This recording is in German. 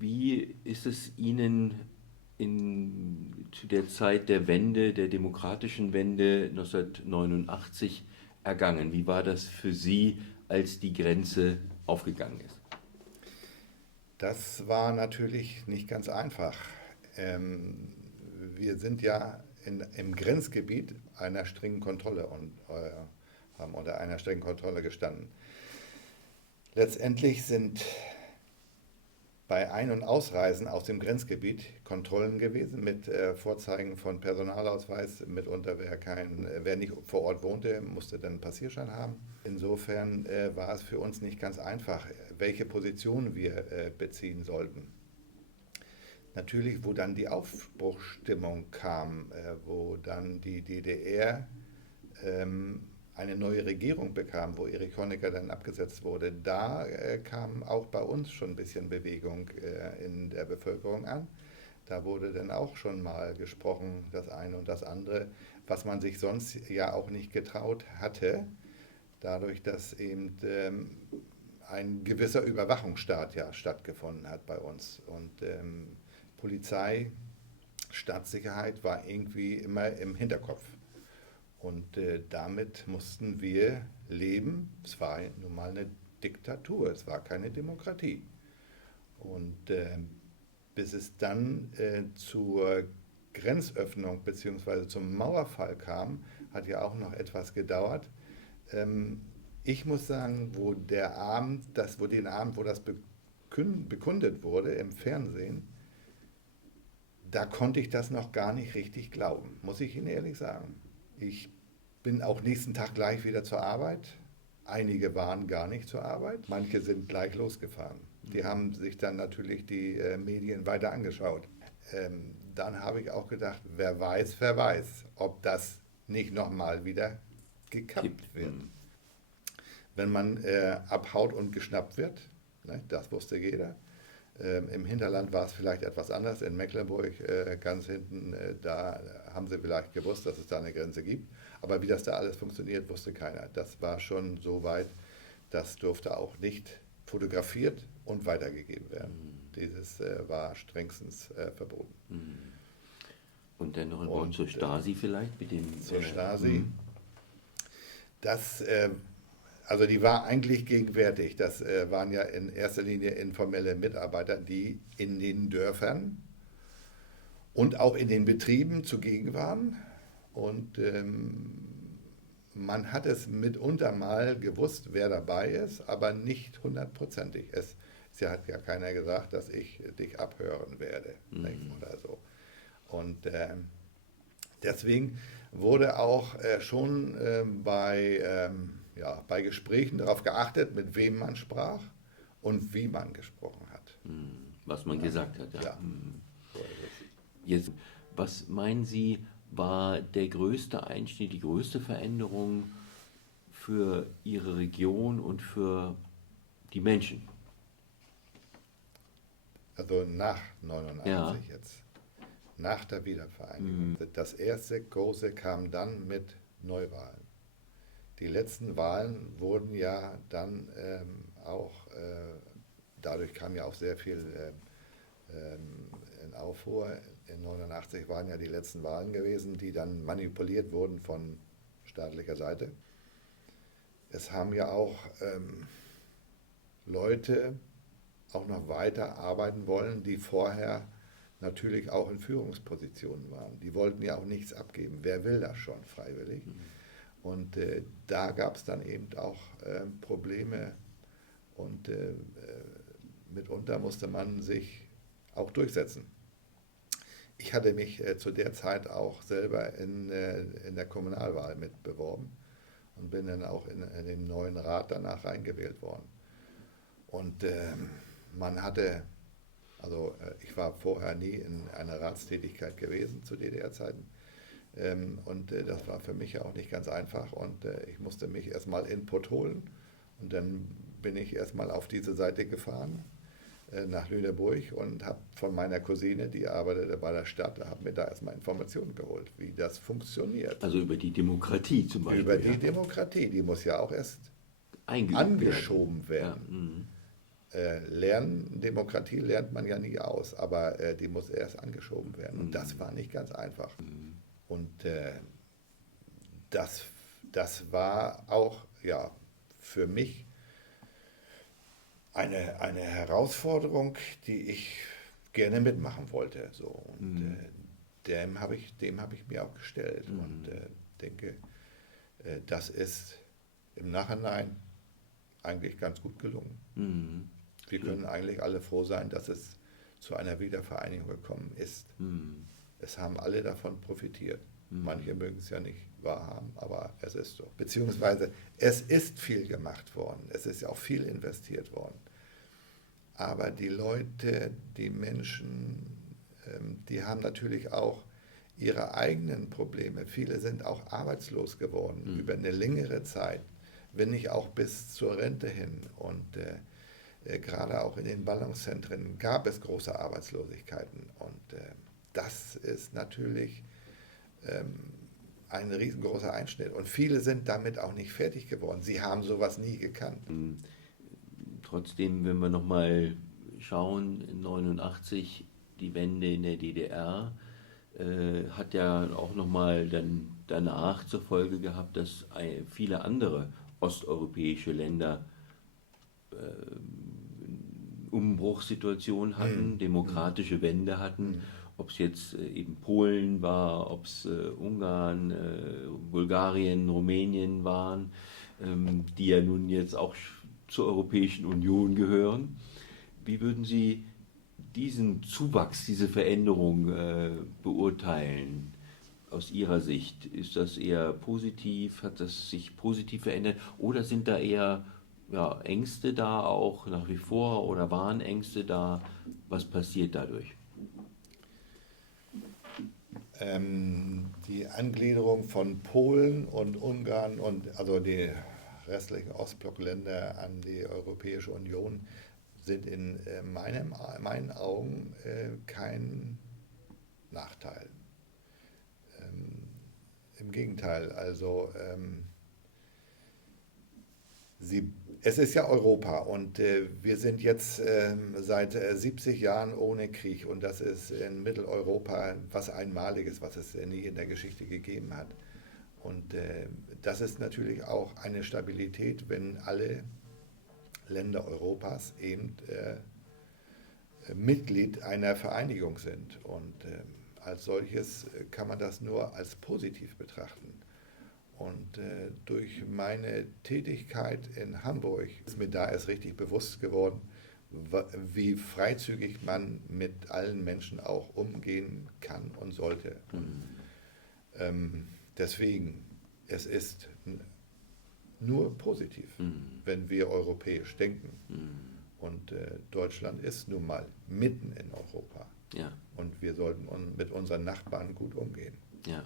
Wie ist es Ihnen zu der Zeit der Wende, der demokratischen Wende 1989 ergangen? Wie war das für Sie, als die Grenze aufgegangen ist? Das war natürlich nicht ganz einfach. Ähm, Wir sind ja im Grenzgebiet einer strengen Kontrolle und haben unter einer strengen Kontrolle gestanden. Letztendlich sind bei Ein- und Ausreisen aus dem Grenzgebiet Kontrollen gewesen mit Vorzeigen von Personalausweis. Mitunter, wer nicht vor Ort wohnte, musste dann einen Passierschein haben. Insofern war es für uns nicht ganz einfach, welche Position wir beziehen sollten. Natürlich, wo dann die Aufbruchsstimmung kam, wo dann die DDR eine neue Regierung bekam, wo Erich Honecker dann abgesetzt wurde, da kam auch bei uns schon ein bisschen Bewegung in der Bevölkerung an. Da wurde dann auch schon mal gesprochen, das eine und das andere, was man sich sonst ja auch nicht getraut hatte, dadurch, dass eben ein gewisser Überwachungsstaat ja stattgefunden hat bei uns. Und Polizei, Staatssicherheit war irgendwie immer im Hinterkopf. Und damit mussten wir leben. Es war nun mal eine Diktatur, es war keine Demokratie. Und bis es dann zur Grenzöffnung bzw. zum Mauerfall kam, hat ja auch noch etwas gedauert. Ähm, Ich muss sagen, den Abend, wo das bekundet wurde im Fernsehen, da konnte ich das noch gar nicht richtig glauben, muss ich Ihnen ehrlich sagen. Ich bin auch nächsten Tag gleich wieder zur Arbeit. Einige waren gar nicht zur Arbeit, manche sind gleich losgefahren. Die haben sich dann natürlich die Medien weiter angeschaut. Dann habe ich auch gedacht, wer weiß, ob das nicht nochmal wieder Kippt. gekappt wird. Wenn man abhaut und geschnappt wird, ne, das wusste jeder. Im Hinterland war es vielleicht etwas anders. In Mecklenburg ganz hinten, da haben sie vielleicht gewusst, dass es da eine Grenze gibt. Aber wie das da alles funktioniert, wusste keiner. Das war schon so weit, das durfte auch nicht fotografiert und weitergegeben werden. Dieses war strengstens verboten. Und dann noch ein Wort Und zur Stasi vielleicht mit dem. zur Stasi, das also die war eigentlich gegenwärtig. Das waren ja in erster Linie informelle Mitarbeiter, die in den Dörfern und auch in den Betrieben zugegen waren. Und man hat es mitunter mal gewusst, wer dabei ist, aber nicht hundertprozentig. Hat ja keiner gesagt, dass ich dich abhören werde, nicht, oder so. Und deswegen wurde auch schon bei Gesprächen darauf geachtet, mit wem man sprach und wie man gesprochen hat. Was man gesagt hat, ja. Ja, so ist es. Jetzt, was meinen Sie, war der größte Einschnitt, die größte Veränderung für Ihre Region und für die Menschen? Also nach Ja. 89 jetzt, nach der Wiedervereinigung. Das erste große kam dann mit Neuwahlen. Die letzten Wahlen wurden ja dann dadurch kam ja auch sehr viel in Aufruhr. In 89 waren ja die letzten Wahlen gewesen, die dann manipuliert wurden von staatlicher Seite. Es haben ja auch Leute auch noch weiter arbeiten wollen, die vorher natürlich auch in Führungspositionen waren. Die wollten ja auch nichts abgeben. Wer will das schon freiwillig? Und da gab es dann eben auch Probleme und mitunter musste man sich auch durchsetzen. Ich hatte mich zu der Zeit auch selber in der Kommunalwahl mit beworben und bin dann auch in den neuen Rat danach reingewählt worden. Und ich war vorher nie in einer Ratstätigkeit gewesen zu DDR-Zeiten. Und das war für mich ja auch nicht ganz einfach. Und ich musste mich erstmal Input holen. Und dann bin ich erstmal auf diese Seite gefahren, nach Lüneburg, und habe von meiner Cousine, die arbeitete bei der Stadt, habe mir da erstmal Informationen geholt, wie das funktioniert. Also über die Demokratie zum Beispiel. Über die Ja. Demokratie, die muss ja auch erst Eingeübt angeschoben werden. Ja. lernen. Demokratie lernt man ja nie aus, aber die muss erst angeschoben werden. Und das war nicht ganz einfach. Und das war auch ja, für mich eine Herausforderung, die ich gerne mitmachen wollte. So. Und dem habe ich mir auch gestellt und denke, das ist im Nachhinein eigentlich ganz gut gelungen. Wir können eigentlich alle froh sein, dass es zu einer Wiedervereinigung gekommen ist. Es haben alle davon profitiert. Manche mögen es ja nicht wahrhaben, aber es ist so. Beziehungsweise es ist viel gemacht worden, es ist auch viel investiert worden. Aber die Leute, die Menschen, die haben natürlich auch ihre eigenen Probleme. Viele sind auch arbeitslos geworden über eine längere Zeit, wenn nicht auch bis zur Rente hin. Und gerade auch in den Ballungszentren gab es große Arbeitslosigkeiten. Und das ist natürlich ein riesengroßer Einschnitt. Und viele sind damit auch nicht fertig geworden. Sie haben sowas nie gekannt. Trotzdem, wenn wir nochmal schauen, in 89 die Wende in der DDR, hat ja auch nochmal dann danach zur Folge gehabt, dass viele andere osteuropäische Länder Umbruchssituationen hatten, demokratische Wende hatten, ob es jetzt eben Polen war, ob es Ungarn, Bulgarien, Rumänien waren, die ja nun jetzt auch zur Europäischen Union gehören. Wie würden Sie diesen Zuwachs, diese Veränderung beurteilen aus Ihrer Sicht? Ist das eher positiv? Hat das sich positiv verändert? Oder sind da eher Ängste da auch nach wie vor oder waren Ängste da? Was passiert dadurch? Die Angliederung von Polen und Ungarn und also die restlichen Ostblockländer an die Europäische Union sind in meinen Augen kein Nachteil. Im Gegenteil, also es ist ja Europa und wir sind jetzt seit 70 Jahren ohne Krieg und das ist in Mitteleuropa was Einmaliges, was es nie in der Geschichte gegeben hat. Und das ist natürlich auch eine Stabilität, wenn alle Länder Europas eben Mitglied einer Vereinigung sind. Und als solches kann man das nur als positiv betrachten. Und durch meine Tätigkeit in Hamburg ist mir da erst richtig bewusst geworden, wie freizügig man mit allen Menschen auch umgehen kann und sollte. Und, deswegen, es ist nur positiv, wenn wir europäisch denken. Und Deutschland ist nun mal mitten in Europa. Ja. Und wir sollten mit unseren Nachbarn gut umgehen. Ja.